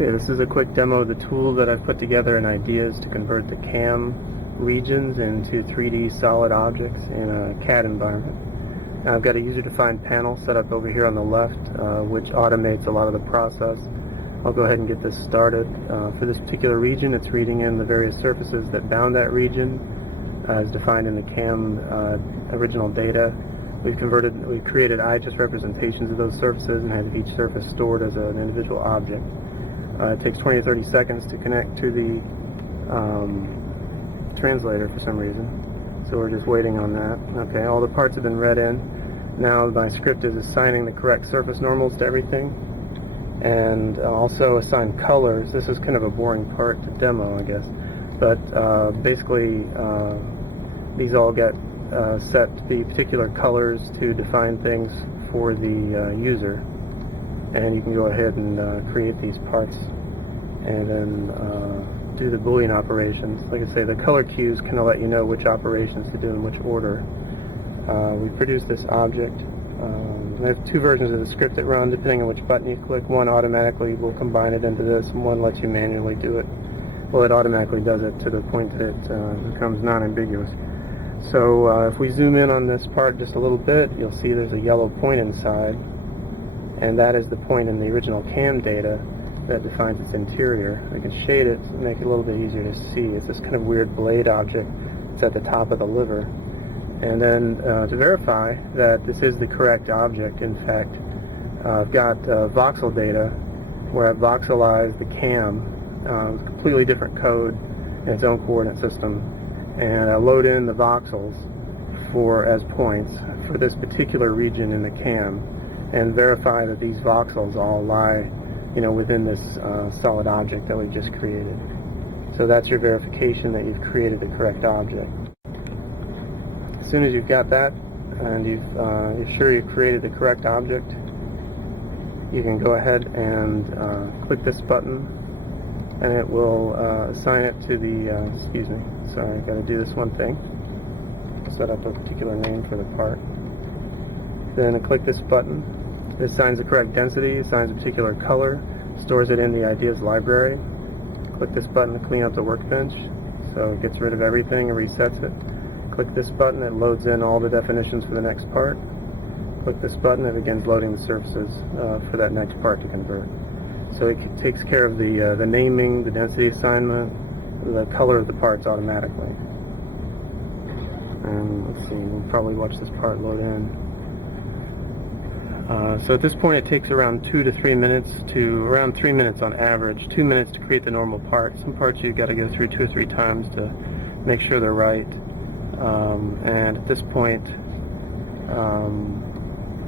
Okay, this is a quick demo of the tool that I've put together and ideas to convert the CAM regions into 3D solid objects in a CAD environment. Now I've got a user-defined panel set up over here on the left, which automates a lot of the process. I'll go ahead and get this started. For this particular region, it's reading in the various surfaces that bound that region as defined in the CAM original data. We've created IHS representations of those surfaces and have each surface stored as an individual object. It takes 20 or 30 seconds to connect to the translator for some reason, so we're just waiting on that. Okay, all the parts have been read in. Now my script is assigning the correct surface normals to everything, and also assign colors. This is kind of a boring part to demo, I guess, but basically these all get set to be particular colors to define things for the user. And you can go ahead and create these parts and then do the Boolean operations. Like I say, the color cues kind of let you know which operations to do in which order. We produced this object. I have two versions of the script that run depending on which button you click. One automatically will combine it into this, and one lets you manually do it. Well, it automatically does it to the point that it becomes non-ambiguous. So if we zoom in on this part just a little bit, you'll see there's a yellow point inside, and that is the point in the original CAM data that defines its interior. We can shade it and make it a little bit easier to see. It's this kind of weird blade object. It's at the top of the liver. And then to verify that this is the correct object, in fact, I've got voxel data where I've voxelized the CAM, completely different code in its own coordinate system, and I load in the voxels as points for this particular region in the CAM, and verify that these voxels all lie, within this solid object that we've just created. So that's your verification that you've created the correct object. As soon as you've got that, and you're sure you've created the correct object, you can go ahead and click this button, and it will assign it to the, excuse me, sorry, I've got to do this one thing. Set up a particular name for the part. Then I click this button. It assigns the correct density, assigns a particular color, stores it in the ideas library. Click this button to clean up the workbench, so it gets rid of everything and resets it. Click this button, it loads in all the definitions for the next part. Click this button, it begins loading the surfaces for that next part to convert. So it takes care of the naming, the density assignment, the color of the parts automatically. And let's see, we'll probably watch this part load in. So at this point it takes around 2 to 3 minutes around 3 minutes on average. 2 minutes to create the normal part. Some parts you've got to go through 2 or 3 times to make sure they're right. And at this point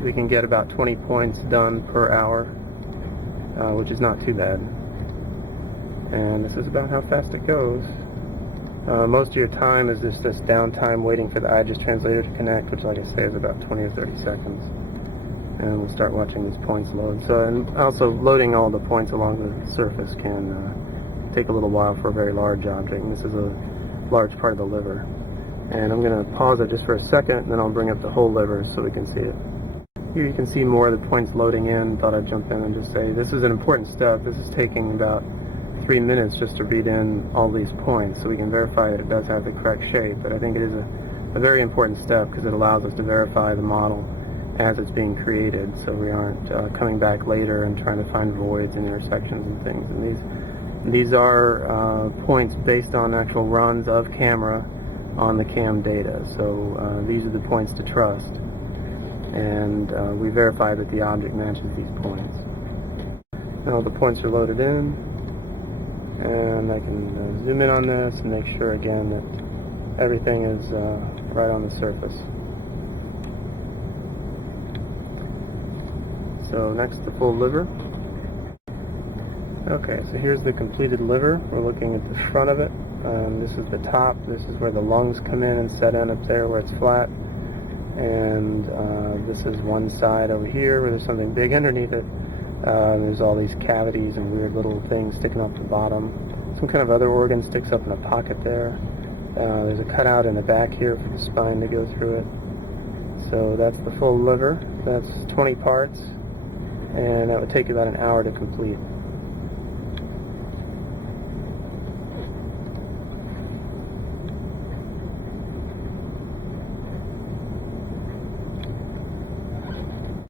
we can get about 20 points done per hour, which is not too bad. And this is about how fast it goes. Most of your time is just downtime waiting for the IHS translator to connect, which, like I say, is about 20 or 30 seconds. And we'll start watching these points load. So, and also loading all the points along the surface can take a little while for a very large object, and this is a large part of the liver. And I'm going to pause it just for a second, and then I'll bring up the whole liver so we can see it. Here you can see more of the points loading in. Thought I'd jump in and just say this is an important step. This is taking about 3 minutes just to read in all these points so we can verify that it does have the correct shape. But I think it is a very important step because it allows us to verify the model as it's being created, so we aren't coming back later and trying to find voids and intersections and things. And these are points based on actual runs of camera on the CAM data. So these are the points to trust, and we verify that the object matches these points. Now the points are loaded in, and I can zoom in on this and make sure again that everything is right on the surface. So next, the full liver. Okay, so here's the completed liver. We're looking at the front of it. This is the top. This is where the lungs come in and set in up there where it's flat. And this is one side over here where there's something big underneath it. There's all these cavities and weird little things sticking off the bottom. Some kind of other organ sticks up in a pocket there. There's a cutout in the back here for the spine to go through it. So that's the full liver. That's 20 parts. And that would take about an hour to complete.